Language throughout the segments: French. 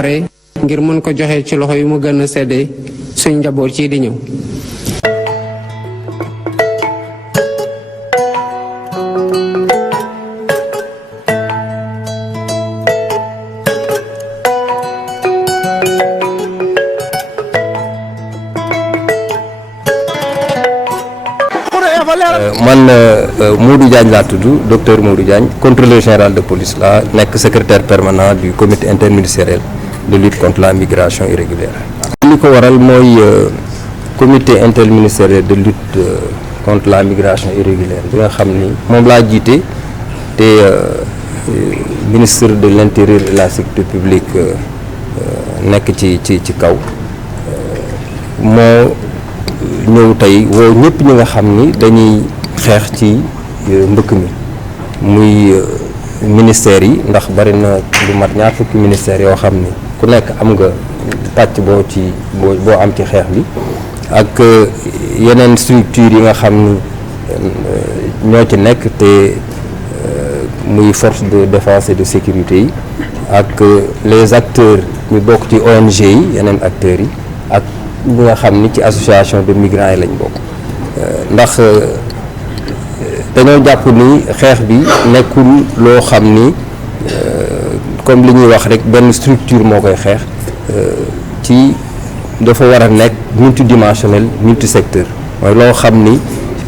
pare ngir mën ko joxe ci loxo yu mu gën a sedde suñ njaboot ci di ñëw. man Modou Diagne laa tudd docteur Modou Diagne contrôleur général de police la nekk secrétaire permanent du comité interministériel de lutte contre la migration irrégulière. li ko waral mooy comité interministériel de lutte contre la migration irrégulière bi nga xam ni moom laa jiite te ministre de l'intérieur et de la sécurité publique nekk ci kaw moo ñëw tey woo ñëpp ñi nga xam ni dañuy xeex ci mbëkk mi muy ministères yi ndax bari na lu mat ñaar fukki ministères yoo xam ni ku nekk am nga pàcc boo am ci xeex bi ak yeneen structures yi nga xam ni ñoo ci nekk te muy force de défense et de sécurité yi ak les acteurs ñu bokk ci ONG yi yeneen acteurs yi ak ñi nga xam ni ci association de migrants yi lañ bokk ndax dañoo jàpp ni xeex bi nekkul loo xam ni comme li ñuy wax rek benn structure moo koy xeex ci dafa war a nekk multidimensionnel multisecteur mooy loo xam ni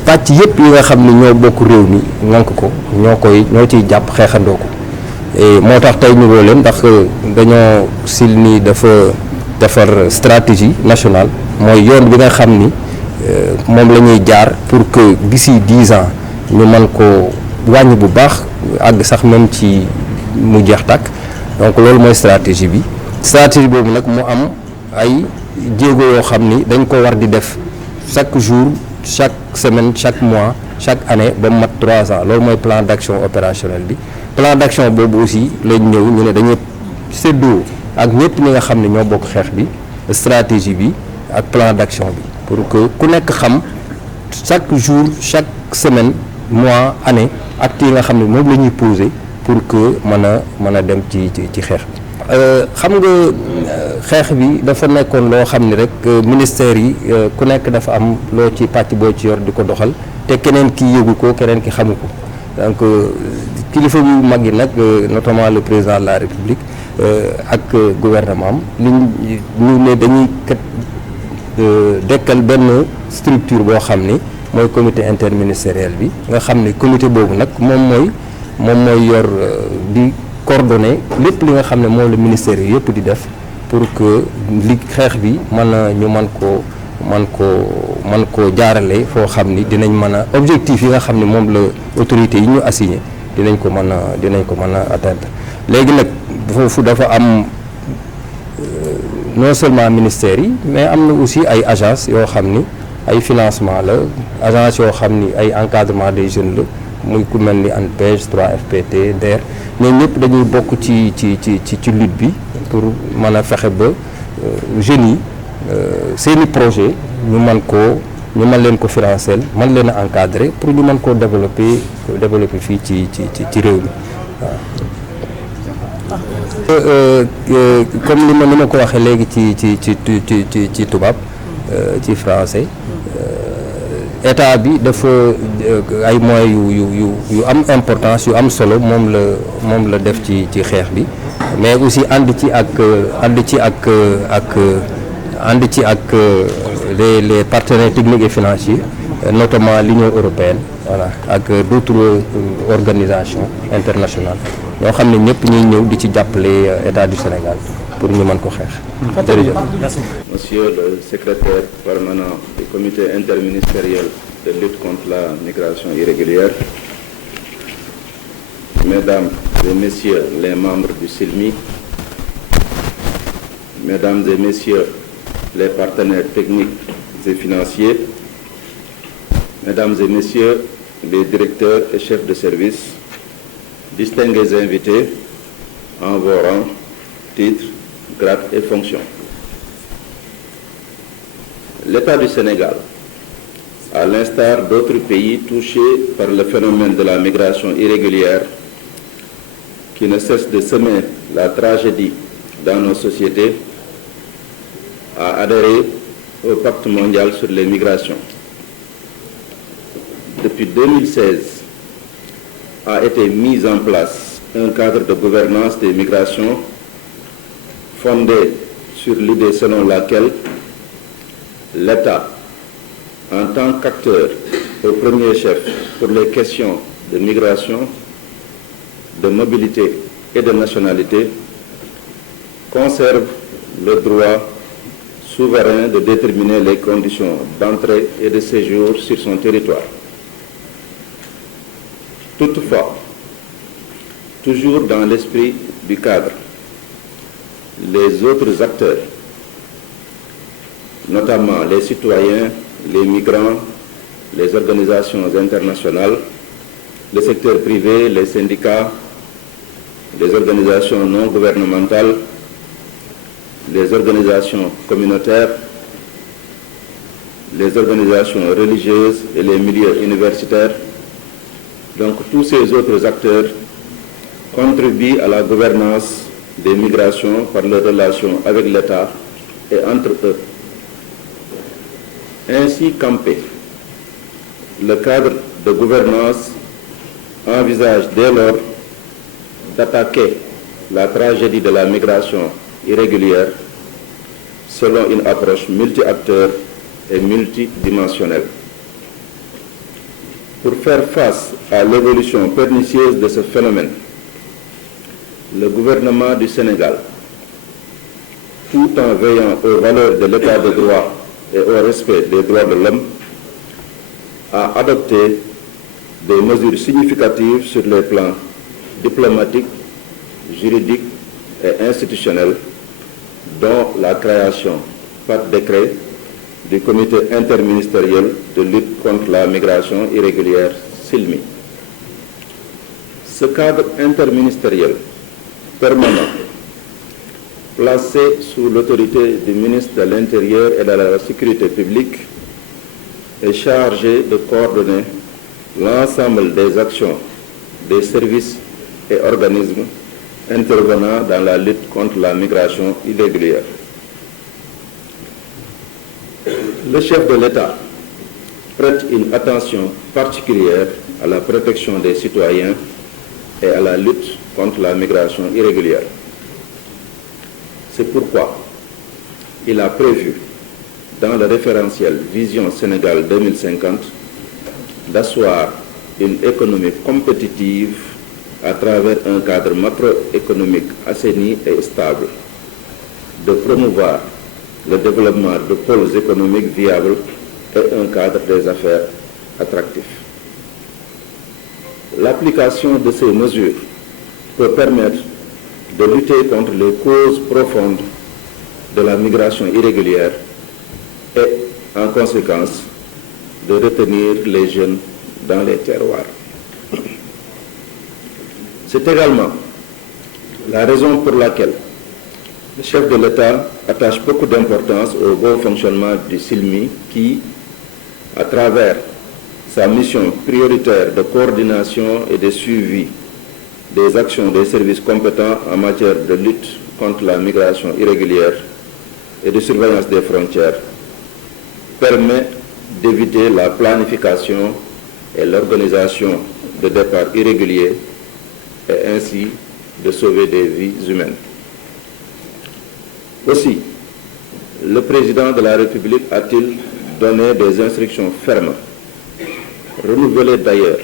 pàcc yëpp yi nga xam ni ñoo bokk réew mi ngànk ko ñoo ciy jàpp xeexandoo ko moo tax tey ñu woo leen ndax dañoo sil ni dafa defar stratégie nationale mooy yoon bi nga xam ni moom la ñuy jaar pour que d'ici 10 ans ñu mën ko wàññi bu baax àgg sax même ci mu jeex tàkk donc loolu mooy stratégie bi stratégie boobu nag mu am ay jéego yoo xam ni dañ ko war di def chaque jour chaque semaine chaque mois chaque année ba mu mat 3 ans loolu mooy plan d'action opérationnel bi plan d'action boobu aussi lañ ñëw ñu ne dañuy séddoo ak ñëpp ñi nga xam ne ñoo bokk xeex bi stratégie bi ak plan d'action bi pour que ku nekk xam chaque jour chaque semaine mois année actes yi nga xam ne moom la ñuy poser pour que mën a dem ci xeex bi. xam nga xeex bi dafa nekkoon loo xam ni rek ministère yi ku nekk dafa am loo ci pàcc boo ci yor di ko doxal te keneen ki yëgu ko keneen ki xamu ko donc kilifa yu mag yi nag notamment le président de la République ak gouvernement am ñu ne dañuy kat dekkal benn structure boo xam ni mooy comité interministériel bi nga xam ni comité boobu nag moom mooy yor di coordonner lépp li nga xam ne moom la ministère yi yëpp di def pour que li xeex bi ñu mën koo jaarale foo xam ni dinañ mën a objectif yi nga xam ne moom la autorités yi ñu assigné dinañ ko mën a atteindre léegi nag foofu dafa am non seulement ministères yi mais am na aussi ay agences yoo xam ni ay financement la agence yoo xam ni ay encadrement des jeunes la muy ku mel ni ANPEJ 3FPT DER ñoom ñëpp dañuy bokk ci lutte bi pour mën a fexe ba jeunes yi seeni projet ñu mën leen ko financer mën leen a encadrer pour ñu mën koo développer fii ci réew mi waaw. comme ni ma ko waxee léegi ci tubaab ci français état bi dafa ay moyens yu am importance yu am solo moom la def ci xeex bi mais aussi ànd ci ak les partenaires techniques et financiers notamment l'Union européenne voilà ak d'autres organisations internationales ñoo xam ne ñëpp ñuy ñëw di ci jàppale état du Sénégal pour ñu mën ko xeex. jërëjëf. Monsieur le secrétaire permanent du comité interministériel de lutte contre la migration irrégulière, Mesdames et Messieurs les membres du CILMI, Mesdames et Messieurs les partenaires techniques et financiers, Mesdames et Messieurs les directeurs et chefs de service, distingués invités en vos rangs, titres, grades et fonctions. L'État du Sénégal, à l'instar d'autres pays touchés par le phénomène de la migration irrégulière, qui ne cesse de semer la tragédie dans nos sociétés a adhéré au Pacte mondial sur les migrations. Depuis 2016, a été mis en place un cadre de gouvernance des migrations fondé sur l'idée selon laquelle l'État, en tant qu'acteur au premier chef pour les questions de migration, de mobilité et de nationalité, conserve le droit souverain de déterminer les conditions d'entrée et de séjour sur son territoire. Toutefois, toujours dans l'esprit du cadre, les autres acteurs, notamment les citoyens, les migrants, les organisations internationales, le secteur privé, les syndicats, les organisations non gouvernementales, les organisations communautaires, les organisations religieuses et les milieux universitaires. Donc tous ces autres acteurs contribuent à la gouvernance des migrations par leurs relations avec l'État et entre eux. Ainsi campé, le cadre de gouvernance envisage dès lors d'attaquer la tragédie de la migration irrégulière selon une approche multi-acteurs et multidimensionnelle. Pour faire face à l'évolution pernicieuse de ce phénomène, le gouvernement du Sénégal, tout en veillant aux valeurs de l'état de droit et au respect des droits de l'homme, a adopté des mesures significatives sur les plans diplomatiques, juridiques et institutionnels, dont la création par décret du comité interministériel de lutte contre la migration irrégulière (CILMI). Ce cadre interministériel permanent, placé sous l'autorité du ministre de l'Intérieur et de la Sécurité publique, est chargé de coordonner l'ensemble des actions des services et organismes intervenant dans la lutte contre la migration irrégulière. Le chef de l'État prête une attention particulière à la protection des citoyens et à la lutte contre la migration irrégulière. C'est pourquoi il a prévu, dans le référentiel Vision Sénégal 2050, d'asseoir une économie compétitive à travers un cadre macroéconomique assaini et stable, de promouvoir le développement de pôles économiques viables et un cadre des affaires attractif. L'application de ces mesures peut permettre de lutter contre les causes profondes de la migration irrégulière et, en conséquence, de retenir les jeunes dans les terroirs. C'est également la raison pour laquelle le chef de l'État attache beaucoup d'importance au bon fonctionnement du CILMI qui, à travers sa mission prioritaire de coordination et de suivi des actions des services compétents en matière de lutte contre la migration irrégulière et de surveillance des frontières, permet d'éviter la planification et l'organisation de départs irréguliers et ainsi de sauver des vies humaines. Aussi, le président de la République a-t-il donné des instructions fermes, renouvelées d'ailleurs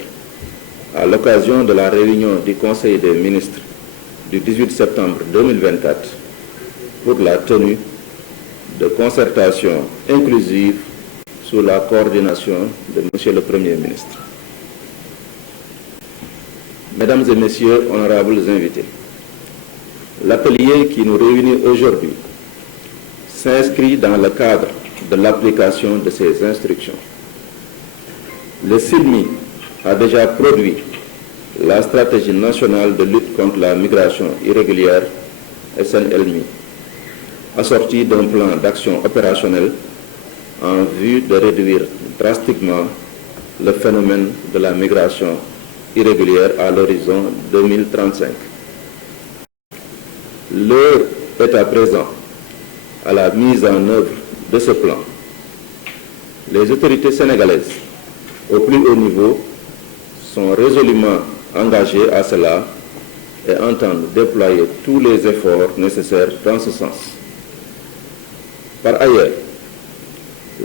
à l'occasion de la réunion du Conseil des ministres du 18 septembre 2024 pour la tenue de concertations inclusives sous la coordination de M. le Premier ministre. Mesdames et Messieurs, honorables invités, l'atelier qui nous réunit aujourd'hui s'inscrit dans le cadre de l'application de ces instructions. Le CILMI a déjà produit la stratégie nationale de lutte contre la migration irrégulière, SNLMI, assortie d'un plan d'action opérationnel en vue de réduire drastiquement le phénomène de la migration irrégulière à l'horizon 2035. L'heure est à présent à la mise en œuvre de ce plan. Les autorités sénégalaises, au plus haut niveau, sont résolument engagées à cela et entendent déployer tous les efforts nécessaires dans ce sens. Par ailleurs,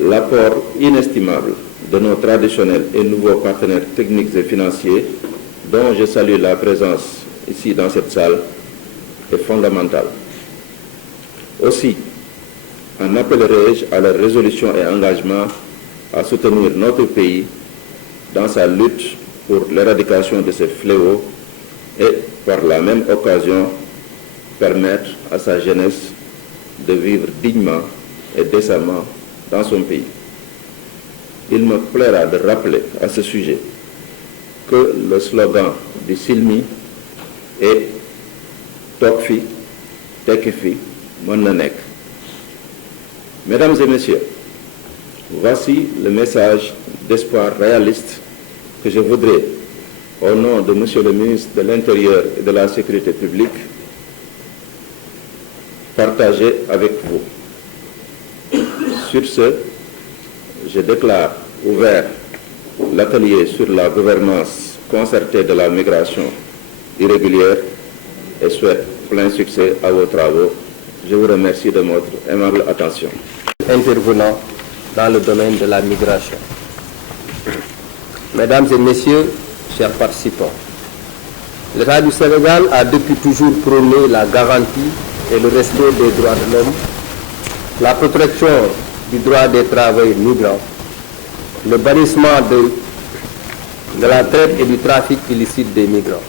l'apport inestimable de nos traditionnels et nouveaux partenaires techniques et financiers, dont je salue la présence ici dans cette salle, est fondamental. Aussi, en appellerai-je à leur résolution et engagement à soutenir notre pays dans sa lutte pour l'éradication de ce fléau et, par la même occasion, permettre à sa jeunesse de vivre dignement et décemment dans son pays. Il me plaira de rappeler à ce sujet que le slogan du Silmi est Toog fi, tekki fi, mën na nekk. Mesdames et messieurs, voici le message d'espoir réaliste que je voudrais, au nom de Monsieur le ministre de l'Intérieur et de la Sécurité publique, partager avec vous. Sur ce, je déclare ouvert l'atelier sur la gouvernance concertée de la migration irrégulière et souhaite plein succès à vos travaux. Je vous remercie de votre aimable attention. Intervenant dans le domaine de la migration. Mesdames et messieurs, chers participants, l'État du Sénégal a depuis toujours prôné la garantie et le respect des droits de l'homme, la protection du droit des travailleurs migrants, le bannissement de la traite et du trafic illicite des migrants.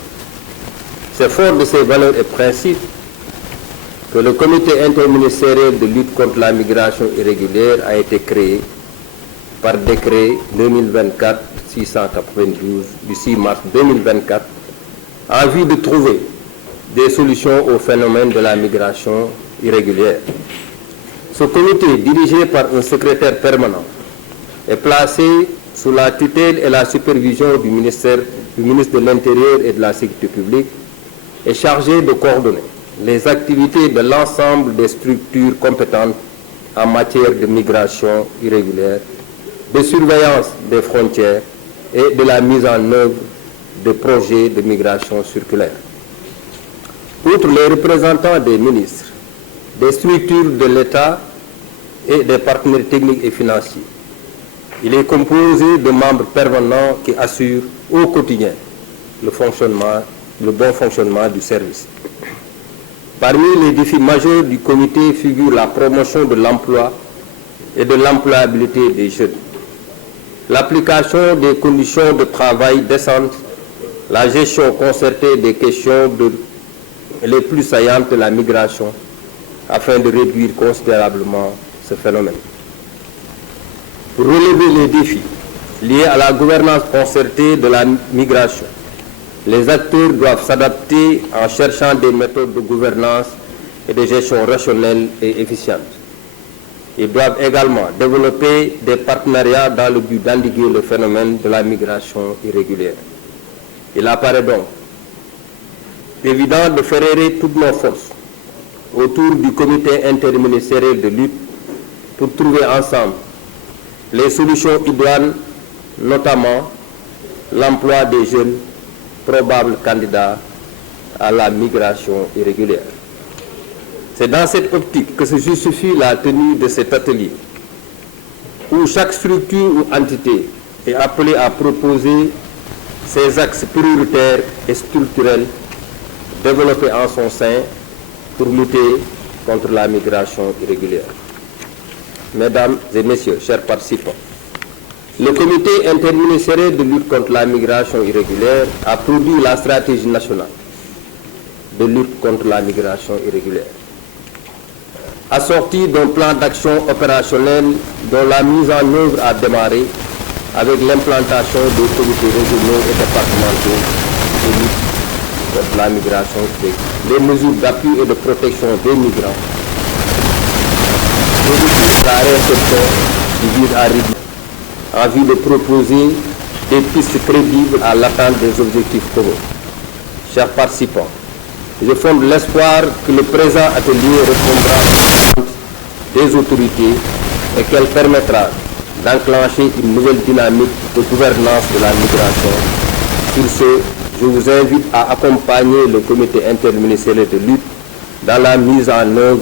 C'est fort de ces valeurs et principes que le comité interministériel de lutte contre la migration irrégulière a été créé par décret 2024-692 du 6 mars 2024 en vue de trouver des solutions au phénomène de la migration irrégulière. Ce comité, dirigé par un secrétaire permanent, est placé sous la tutelle et la supervision du ministre de l'Intérieur et de la Sécurité publique, est chargé de coordonner les activités de l'ensemble des structures compétentes en matière de migration irrégulière, de surveillance des frontières et de la mise en œuvre de projets de migration circulaire. Outre les représentants des ministres, des structures de l'État et des partenaires techniques et financiers, il est composé de membres permanents qui assurent au quotidien le bon fonctionnement du service. Parmi les défis majeurs du comité figure la promotion de l'emploi et de l'employabilité des jeunes, l'application des conditions de travail décentes, la gestion concertée des questions les plus saillantes de la migration afin de réduire considérablement ce phénomène. Pour relever les défis liés à la gouvernance concertée de la migration, les acteurs doivent s'adapter en cherchant des méthodes de gouvernance et de gestion rationnelles et efficientes. Ils doivent également développer des partenariats dans le but d'endiguer le phénomène de la migration irrégulière. Il apparaît donc évident de fédérer toutes nos forces autour du comité interministériel de lutte pour trouver ensemble les solutions idoines, notamment l'emploi des jeunes probables candidats à la migration irrégulière. C'est dans cette optique que se justifie la tenue de cet atelier, où chaque structure ou entité est appelée à proposer ses axes prioritaires et structurels développés en son sein pour lutter contre la migration irrégulière. Mesdames et messieurs, chers participants, le comité interministériel de lutte contre la migration irrégulière a produit la stratégie nationale de lutte contre la migration irrégulière, assortie d'un plan d'action opérationnel dont la mise en œuvre a démarré avec l'implantation des comités régionaux et départementaux de lutte contre la migration irrégulière, les mesures d'appui et de protection des migrants, et la réinsertion qui vise à réduire en vue de proposer des pistes crédibles à l'atteinte des objectifs communs. Chers participants, Je fonde l'espoir que le présent atelier répondra aux attentes des autorités et qu'elle permettra d'enclencher une nouvelle dynamique de gouvernance de la migration. Sur ce, je vous invite à accompagner le comité interministériel de lutte dans la mise en œuvre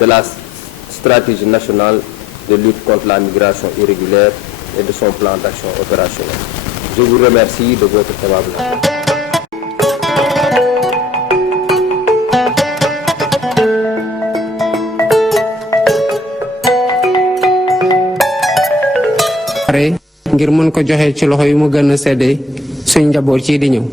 de la stratégie nationale de lutte contre la migration irrégulière et de son plan d'action opérationnel. Je vous remercie de votre aimable attention. ngir mën ko joxe ci loxo yu mu gën a sedde suñ njaboot ci di ñëw